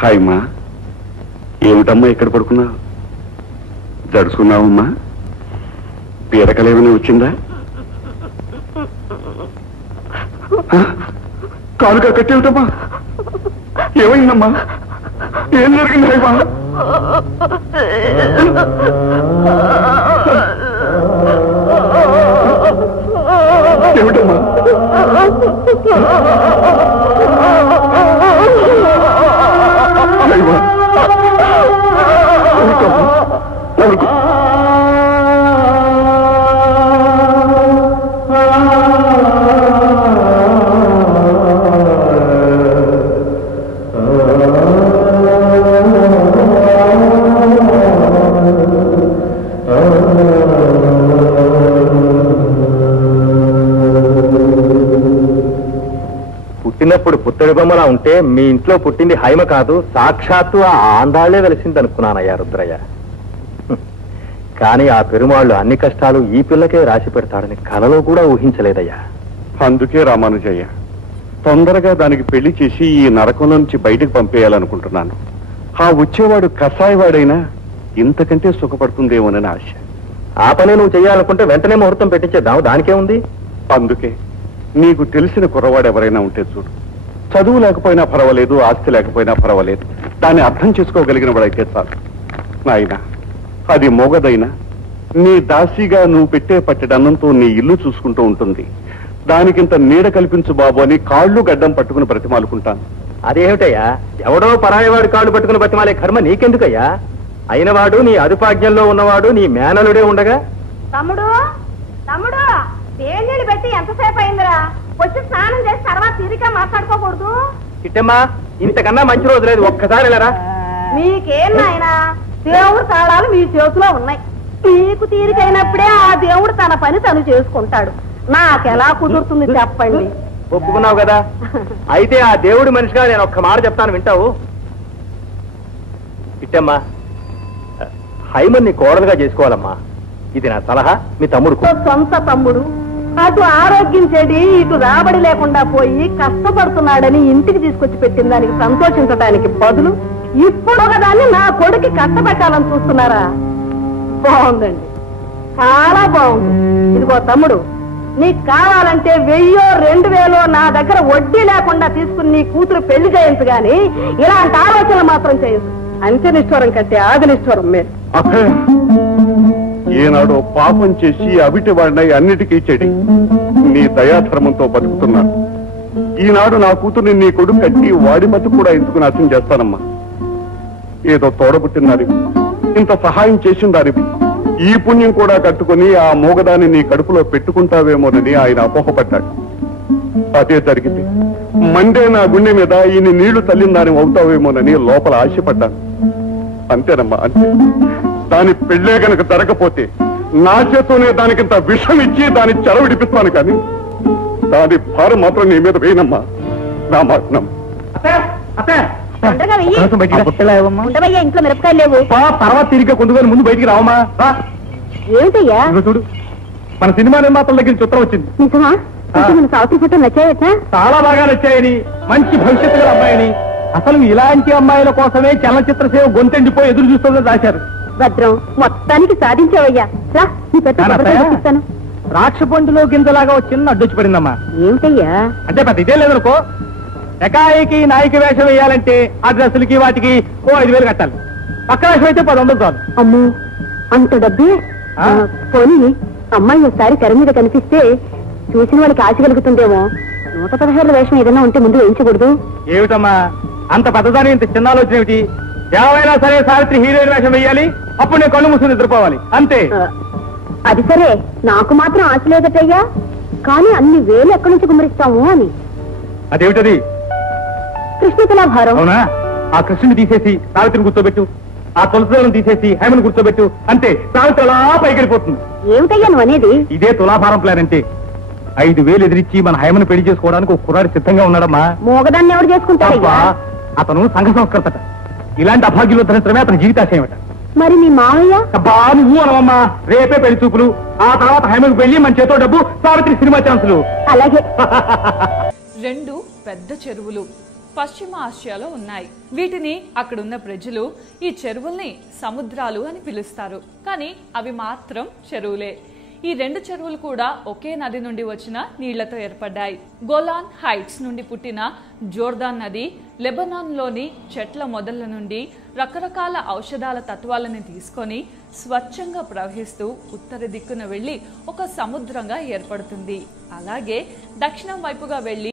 Hi మా, ఏమిటమ్మా ఇక్కడ పడుకున్నావు? జడుచుకున్నావమ్మా? పీడకలేమని వచ్చిందా? కాలుగా కట్టేమిటమ్మా? ఏమైందమ్మా? ఏం జరిగింది హాయ్ మా? ఏమిటమ్మా? పుట్టినప్పుడు పుత్తడి బొమ్మలా ఉంటే మీ ఇంట్లో పుట్టింది హైమ కాదు, సాక్షాత్తు ఆ ఆండాళ్లే వెలిసింది అనుకున్నానయ్యా రుద్రయ్య. కానీ ఆ పెరుమాళ్ళు అన్ని కష్టాలు ఈ పిల్లకే రాసి పెడతాడని కలలో కూడా ఊహించలేదయ్యా. అందుకే రామానుజయ్య తొందరగా దానికి పెళ్లి చేసి ఈ నరకంలో నుంచి బయటకు పంపేయాలనుకుంటున్నాను. ఆ వచ్చేవాడు కసాయివాడైనా ఇంతకంటే సుఖపడుతుందేమోనని ఆశ. ఆ పని నువ్వు చెయ్యాలనుకుంటే వెంటనే ముహూర్తం పెట్టించేద్దాం, దానికే ఉంది. అందుకే నీకు తెలిసిన కుర్రవాడు ఎవరైనా ఉంటే చూడు. చదువు లేకపోయినా పర్వాలేదు, ఆస్తి లేకపోయినా పర్వాలేదు, దాన్ని అర్థం చేసుకోగలిగిన వాడైతే చాలు. నాయనా, అది మొగదైనా నీ దాసిగా నువ్వు పెట్టే పట్టెడన్నంతో నీ ఇల్లు చూసుకుంటూ ఉంటుంది. దానికింత నీడ కల్పించు బాబు అని కాళ్ళు గడ్డం పట్టుకుని బ్రతిమాలుకుంటాను. అదేమిటయ్యా, ఎవడో పరాయవాడు కాళ్ళు పట్టుకుని బ్రతిమాలే కర్మ నీకెందుకయ్యా? అయినవాడు నీ అదుపాజ్ఞంలో ఉన్నవాడు నీ మేనలుడే ఉండగా. తమ్ముడు తమ్ముడు నీళ్ళు పెట్టి ఎంతసేపు అయిందిరా? వచ్చి స్నానం చేసి తర్వాత తీరిక మాట్లాడుకోకూడదు. చిట్టమ్మా, ఇంతకన్నా మంచి రోజు లేదు, ఒక్కసారి వెళ్ళరా. మీకేం నాయనా, దేవుడు తాళాలు మీ చేతిలో ఉన్నాయి. మీకు తీరికైనప్పుడే ఆ దేవుడు తన పని తను చేసుకుంటాడు. నాకెలా కుదురుతుంది చెప్పండి? ఒప్పుకున్నావు కదా, అయితే ఆ దేవుడి మనిషిగా నేను ఒక్క మాట చెప్తాను, వింటావు? చిట్టమ్మా, హైమన్ని కోడలుగా చేసుకోవాలమ్మా, ఇది నా సలహా. మీ తమ్ముడు సొంత తమ్ముడు అటు ఆరోగ్యం చెడి ఇటు రాబడి లేకుండా పోయి కష్టపడుతున్నాడని ఇంటికి తీసుకొచ్చి పెట్టిన దానికి సంతోషించడానికి బదులు ఇప్పుడు ఒకదాన్ని నా కొడుకు కష్టపెట్టాలని చూస్తున్నారా? బాగుందండి, చాలా బాగుంది. ఇదిగో తమ్ముడు, నీకు కావాలంటే 1000-2000 నా దగ్గర వడ్డీ లేకుండా తీసుకుని నీ కూతురు పెళ్లి చేయొచ్చు గాని ఇలాంటి ఆలోచనలు మాత్రం చేయొచ్చు. అంత్యనిష్ఠూరం కంటే ఆదినిష్ఠూరం మీరు. ఏనాడో పాపం చేసి అవిటి వాడినై అన్నిటికీ చెడి నీ దయాధర్మంతో బతుకుతున్నాను. ఈనాడు నా కూతుర్ని నీ కొడుకు కట్టి వాడి బతుకు కూడా ఎందుకు నాశనం చేస్తానమ్మా? ఏదో తోడబుట్టిన దానివి, ఇంత సహాయం చేసిన దానివి, ఈ పుణ్యం కూడా కట్టుకుని ఆ మోగదాన్ని నీ కడుపులో పెట్టుకుంటావేమోనని ఆయన అపోహపడ్డాడు. అదే జరిగింది. మండే నా గుండె మీద ఈయన నీళ్లు తల్లిన దాని అవుతావేమోనని లోపల ఆశపడ్డాను. అంతేనమ్మా, అంతే. దాని పెళ్లే గనక జరగపోతే నా చేతోనే దానికింత విషం ఇచ్చి దాన్ని చెరవిడిపిస్తాను, కానీ దాని భారం మాత్రం నీ మీద వేయనమ్మా. నా మాట ఇంట్లో మిరపకాయలు లేవు. తర్వాత తిరిగి కొండుకొని ముందు బయటికి రావమ్మా. ఏమిటయ్యా? చూడు, మన సినిమా నిర్మాతల దగ్గర చిత్రం వచ్చింది. నిజమా? సావుతీ ఫోటో నచ్చాయట? చాలా బాగా నచ్చాయని, మంచి భవిష్యత్తు గల అమ్మాయిని, అసలు ఇలాంటి అమ్మాయిల కోసమే చలనచిత్ర సేవ గొంతెండిపోయి ఎదురు చూస్తుందని రాశారు. భద్రం, మొత్తానికి సాధించావయ్యా. ద్రాక్ష పండులో గింజలాగా వచ్చింది అడ్డొచ్చి పడిందమ్మా. ఏమిటయ్యా? అంటే పెద్ద ఇదే లేదనుకో. ఎకాయికి నాయక వేషం వేయాలంటే ఆ డ్రెస్సులకి వాటికి 5000 కట్టాలి. పక్క వేషం అయితే 1000 చాలు. అమ్మో, అంత డబ్బే? పోనీ అమ్మాయి ఒకసారి తెర మీద కనిపిస్తే చూసిన వాళ్ళకి ఆశ కలుగుతుందేమో. 116 వేషం ఏదైనా ఉంటే ముందు వేయించకూడదు? ఏమిటమ్మా అంత పెద్దదాని, ఇంత చిన్న ఆలోచన ఏమిటి? ఏమైనా సరే సావిత్రి హీరోయిన్ వేషం వేయాలి, అప్పుడు నేను కళ్ళు మూసుకుని నిద్రపోవాలి, అంతే. అది సరే, నాకు మాత్రం ఆశ లేదటయ్యా. కానీ అన్ని వేలు ఎక్కడి నుంచి గుమ్మరిస్తాము అని. అదేమిటది? కృష్ణ తులాభారం. అవునా? ఆ కృష్ణుని తీసేసి సావిత్రిని కూర్చోబెట్టు, ఆ తులసిలను తీసేసి హేమను కూర్చోబెట్టు, అంతే. సావిత్రి అలా పైకెళ్ళిపోతుంది. ఏమిటయ్యా నువ్వు అనేది? ఇదే తులాభారం ప్లాన్ అంటే. 5000 ఎదిరించి మన హేమను పెళ్లి చేసుకోవడానికి ఒక కుర్రాడు సిద్ధంగా ఉన్నాడమ్మా. మోగదాన్ని ఎవరు చేసుకుంటాడయ్యా? అతను సంఘ సంస్కృతట. ఇలాంటి అభాగ్యులు ధరించడమే అతని జీవితాశయమట. మరి మీ మామయ్య? నువ్వు అనవమ్మా, రేపే పెళ్లి చూపులు, ఆ తర్వాత హైమకు పెళ్లి, మన చేతో డబ్బు, సావిత్రి సినిమా ఛాన్సులు. అలాగే. 2 పెద్ద చెరువులు, పశ్చిమ ఆసియాలో ఉన్నాయి. వీటిని అక్కడున్న ప్రజలు ఈ చెరువుల్ని సముద్రాలు అని పిలుస్తారు. కానీ అవి మాత్రం చెరువులే. ఈ రెండు చెరువులు కూడా ఒకే నది నుండి వచ్చిన నీళ్లతో ఏర్పడ్డాయి. గోలాన్ హైట్స్ నుండి పుట్టిన జోర్దాన్ నది లెబనాన్లోని చెట్ల మొదళ్ల నుండి రకరకాల ఔషధాల తత్వాలను తీసుకొని స్వచ్ఛంగా ప్రవహిస్తూ ఉత్తర దిక్కున వెళ్లి ఒక సముద్రంగా ఏర్పడుతుంది. అలాగే దక్షిణం వైపుగా వెళ్లి